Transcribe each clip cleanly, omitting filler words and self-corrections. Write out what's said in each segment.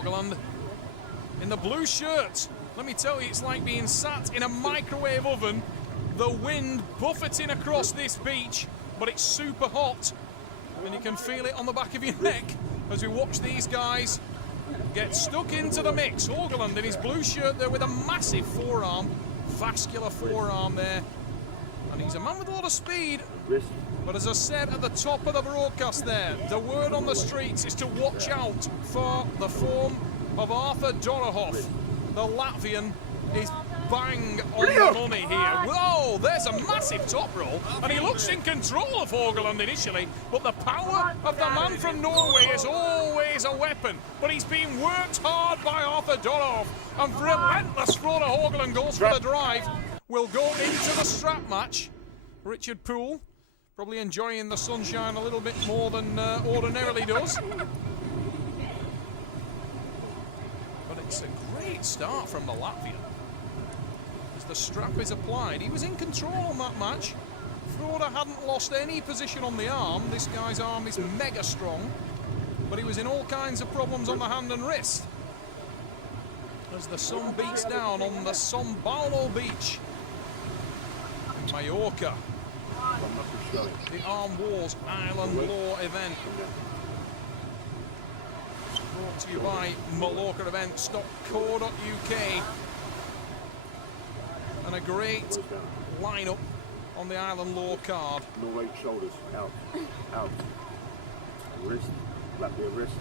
Haugland in the blue shirt. Let me tell you, it's like being sat in a microwave oven. The wind buffeting across this beach, but it's super hot. And you can feel it on the back of your neck as we watch these guys get stuck into the mix. Haugland in his blue shirt there with a massive forearm, vascular forearm there. And he's a man with a lot of speed. But as I said at the top of the broadcast there, the word on the streets is to watch out for the form of Arthur Dorohov. The Latvian is bang on the money here. Whoa, there's a massive top roll, and he looks in control of Haugland initially, but the power of the man from Norway is always a weapon. But he's being worked hard by Arthur Dorohov, and relentless Frode Haugland goes for the drive. We'll go into the strap match. Richard Poole probably enjoying the sunshine a little bit more than ordinarily does. But it's a great start from the Latvian. As the strap is applied, he was in control on that match. Frode hadn't lost any position on the arm. This guy's arm is mega strong, but he was in all kinds of problems on the hand and wrist. As the sun beats down on the São Paulo beach in Mallorca. The Arm Wars Island Law event. Brought to you by MallorcaEvents.co.uk. And a great lineup on the Island Law card. No right shoulders, out, out. Wrist, left their wrist.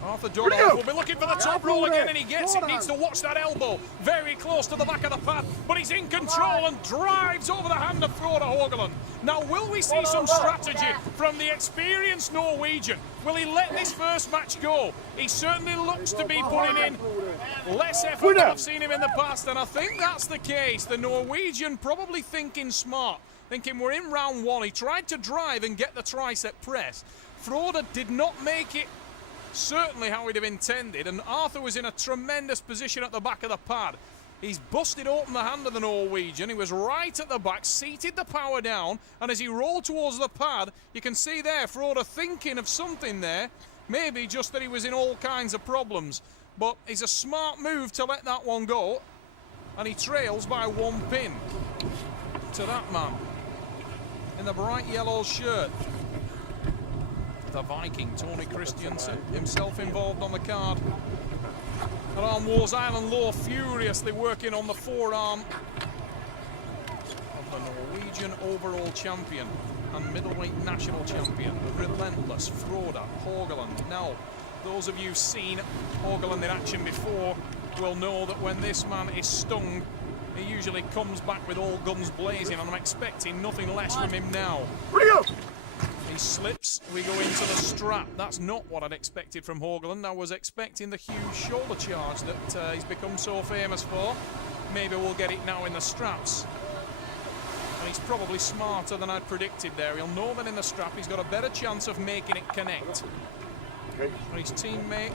Arthur Dorohov will be looking for the top roll again, and he gets it. Needs to watch that elbow. Very close to the back of the pad, but he's in control and drives over the hand of Frode Haugland. Now, will we see some strategy from the experienced Norwegian? Will he let this first match go? He certainly looks to be putting in less effort than I've seen him in the past, and I think that's the case. The Norwegian probably thinking smart, thinking we're in round one. He tried to drive and get the tricep press. Frode did not make it certainly how he'd have intended, and Arthur was in a tremendous position at the back of the pad. He's busted open the hand of the Norwegian. He was right at the back, seated the power down, and as he rolled towards the pad, you can see there Frode thinking of something there, maybe just that he was in all kinds of problems, but it's a smart move to let that one go, and he trails by 1 pin to that man in the bright yellow shirt. The Viking, Tony Christiansen, himself involved on the card. And Arm Wars Island Law furiously working on the forearm of the Norwegian overall champion and middleweight national champion, the relentless Frode Haugland. Now, those of you who've seen Haugland in action before will know that when this man is stung, he usually comes back with all guns blazing, and I'm expecting nothing less from him now. He slips, we go into the strap. That's not what I'd expected from Haugland. I was expecting the huge shoulder charge that he's become so famous for. Maybe we'll get it now in the straps. And he's probably smarter than I'd predicted there. He'll know that in the strap he's got a better chance of making it connect. And his teammate,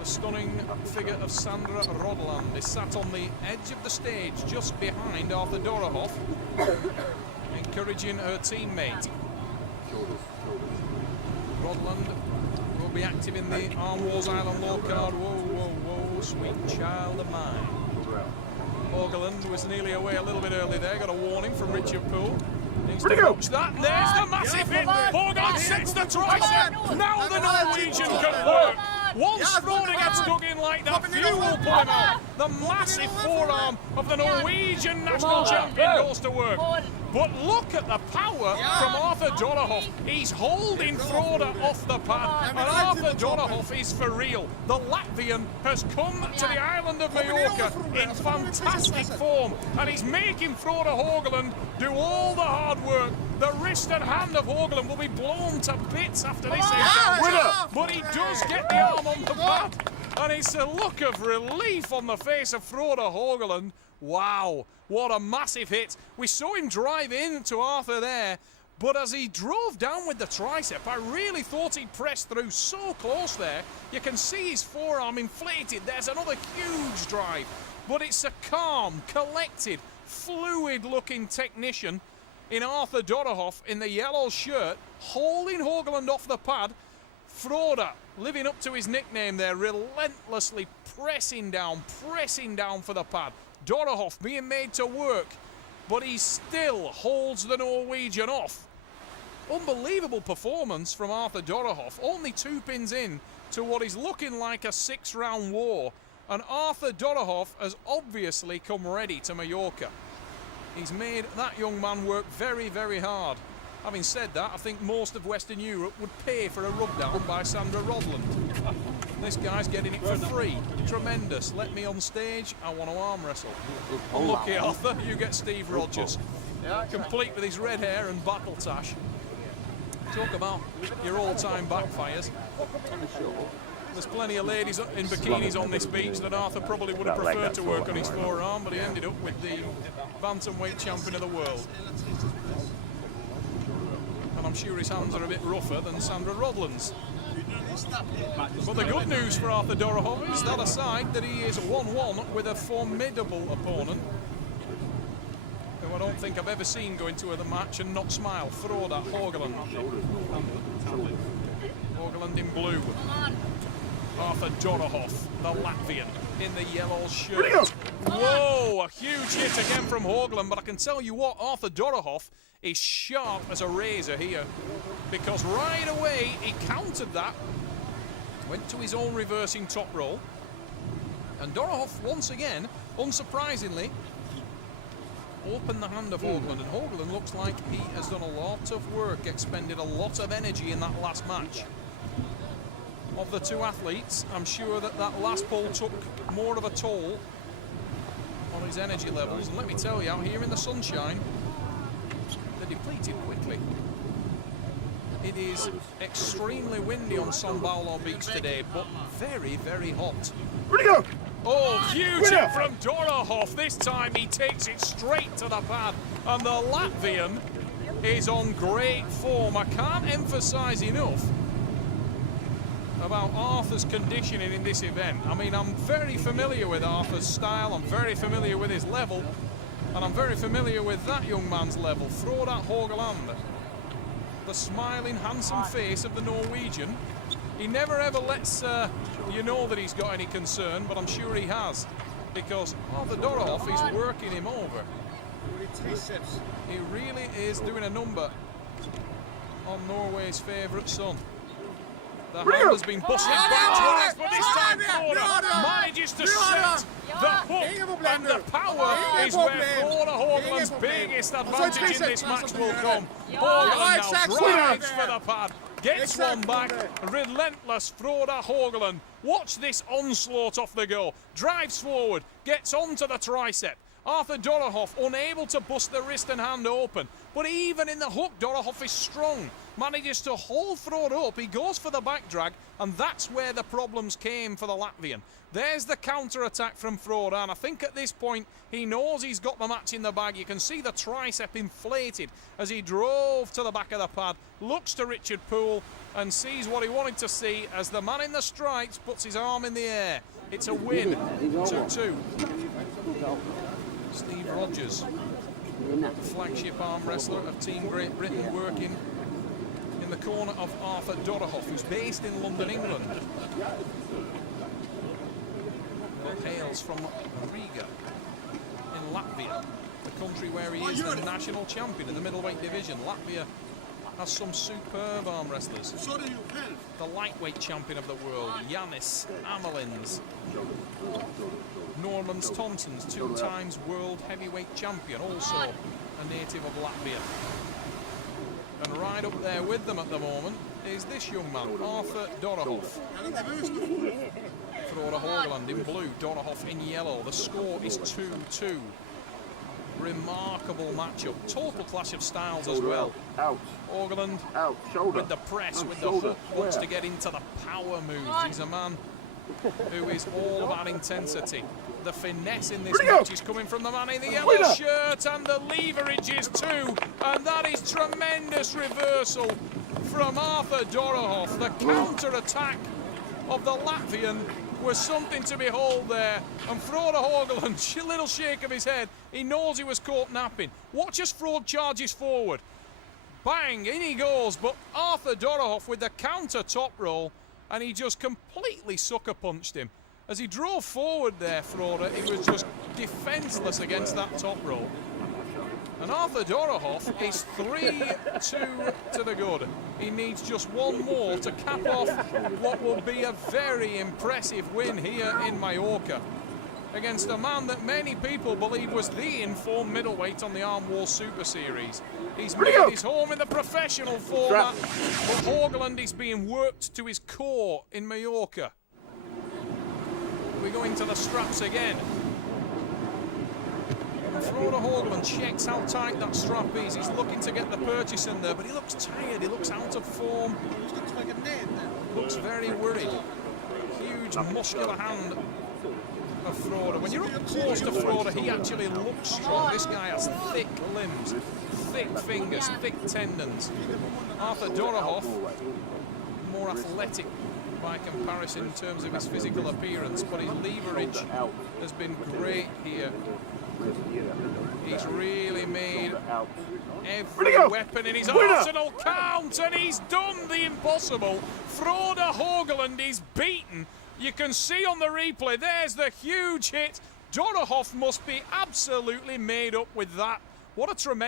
the stunning figure of Sandra Rodland, is sat on the edge of the stage just behind Arthur Dorohov, encouraging her teammate. Rodland will be active in the Arm Wars Island Law card. Whoa, whoa, whoa, sweet child of mine. Haugland was nearly away a little bit early there. Got a warning from Richard Poole. Needs to watch that. There's the massive hit. Haugland sets the tricep. Now the Norwegian can work. Once Frode gets dug in like that, few will pull him out. The massive forearm of the Norwegian national champion goes to work. But look at the power from Arthur Dorohov. He's holding Frode off the pad, and Arthur Dorohov is for real. The Latvian has come to the island of Mallorca in fantastic form, and he's making Frode Haugland do all the hard work. The wrist and hand of Haugland will be blown to bits after this encounter, but he does get the arm on the pad, and it's a look of relief on the face of Frode Haugland. Wow, what a massive hit. We saw him drive into Arthur there, but as he drove down with the tricep, I really thought he'd press through so close there. You can see his forearm inflated. There's another huge drive, but it's a calm, collected, fluid-looking technician in Arthur Dorohov in the yellow shirt, holding Haugland off the pad. Frode living up to his nickname there, relentlessly pressing down for the pad. Dorohov being made to work, but he still holds the Norwegian off. Unbelievable performance from Arthur Dorohov, only 2 pins in to what is looking like a 6-round war, and Arthur Dorohov has obviously come ready to Mallorca. He's made that young man work very, very hard. Having said that, I think most of Western Europe would pay for a rubdown by Sandra Rodland. This guy's getting it for free. Tremendous. Let me on stage. I want to arm wrestle. Unlucky, Arthur. You get Steve Rogers. Complete with his red hair and battle tash. Talk about your all-time backfires. There's plenty of ladies in bikinis on this beach that Arthur probably would have preferred to work on his forearm, but he ended up with the bantamweight champion of the world. And I'm sure his hands are a bit rougher than Sandra Rodland's. But the good news for Arthur Dorohov is that aside that he is 1-1 with a formidable opponent, who I don't think I've ever seen go into the match and not smile. Frode Haugland. Haugland in blue. Arthur Dorohov, the Latvian, in the yellow shirt. Whoa, a huge hit again from Haugland, but I can tell you what, Arthur Dorohov is sharp as a razor here, because right away he countered that, went to his own reversing top roll, and Dorohov once again, unsurprisingly, opened the hand of Haugland, and Haugland looks like he has done a lot of work, expended a lot of energy in that last match. Of the two athletes, I'm sure that last pull took more of a toll on his energy levels, and let me tell you, out here in the sunshine, they're depleted quickly. It is extremely windy on São Paulo Beach today, but very, very hot. Oh, huge hit from Dorohov. This time he takes it straight to the pad, and the Latvian is on great form. I can't emphasize enough about Arthur's conditioning in this event. I mean, I'm very familiar with Arthur's style, I'm very familiar with his level, and I'm very familiar with that young man's level. Frode Haugland, the smiling, handsome face of the Norwegian. He never ever lets you know that he's got any concern, but I'm sure he has, because Arthur Dorohov is working him over. He really is doing a number on Norway's favourite son. The hand has been busted back twice, but this time Frode manages to set the hook, and the power is where Frode Haugland's biggest advantage in this match will come. Haugland now drives for the pad, gets one back, relentless Frode Haugland. Watch this onslaught off the go, drives forward, gets onto the tricep. Arthur Dorohov unable to bust the wrist and hand open, but even in the hook Dorohov is strong, manages to hold Frode up, he goes for the back drag, and that's where the problems came for the Latvian. There's the counter-attack from Frode, and I think at this point he knows he's got the match in the bag. You can see the tricep inflated as he drove to the back of the pad, looks to Richard Poole and sees what he wanted to see as the man in the stripes puts his arm in the air. It's a win, 2-2. Steve Rogers, the flagship arm wrestler of Team Great Britain, working in the corner of Arthur Dorohov, who's based in London, England. But hails from Riga in Latvia, the country where he is the national champion in the middleweight division. Latvia has some superb arm wrestlers. The lightweight champion of the world, Yanis Amelins. Norman Thompson's 2 times world heavyweight champion, also a native of Latvia. And right up there with them at the moment is this young man, Arthur Dorohov. Frode Haugland in blue, Dorohov in yellow. The score is 2-2. Remarkable matchup. Total clash of styles as well. Haugland with the press, with the hook, wants to get into the power moves. He's a man who is all about intensity. The finesse in this match is coming from the man in the yellow shirt, and the leverages too, and that is tremendous reversal from Arthur Dorohov. The counter-attack of the Latvian was something to behold there, and Frode Haugland, a little shake of his head, he knows he was caught napping. Watch as Frode charges forward. Bang, in he goes, but Arthur Dorohov with the counter top roll and he just completely sucker punched him. As he drove forward there, Frode, he was just defenseless against that top rope. And Arthur Dorohov is 3-2 to the good. He needs just one more to cap off what will be a very impressive win here in Mallorca against a man that many people believe was the informed middleweight on the Arm Wars Super Series. He's made his home in the professional format, but Haugland is being worked to his core in Mallorca. We're going to the straps again. Frode Haugland checks how tight that strap is. He's looking to get the purchase in there, but he looks tired, he looks out of form. Looks very worried. Huge muscular hand of Frode. When you're up close to Frode, he actually looks strong. This guy has thick limbs, thick fingers, thick tendons. Arthur Dorohov, more athletic by comparison in terms of his physical appearance, but his leverage has been great here. He's really made every weapon in his arsenal count, and he's done the impossible. Frode Haugland is beaten. You can see on the replay, there's the huge hit. Dorohov must be absolutely made up with that. What a tremendous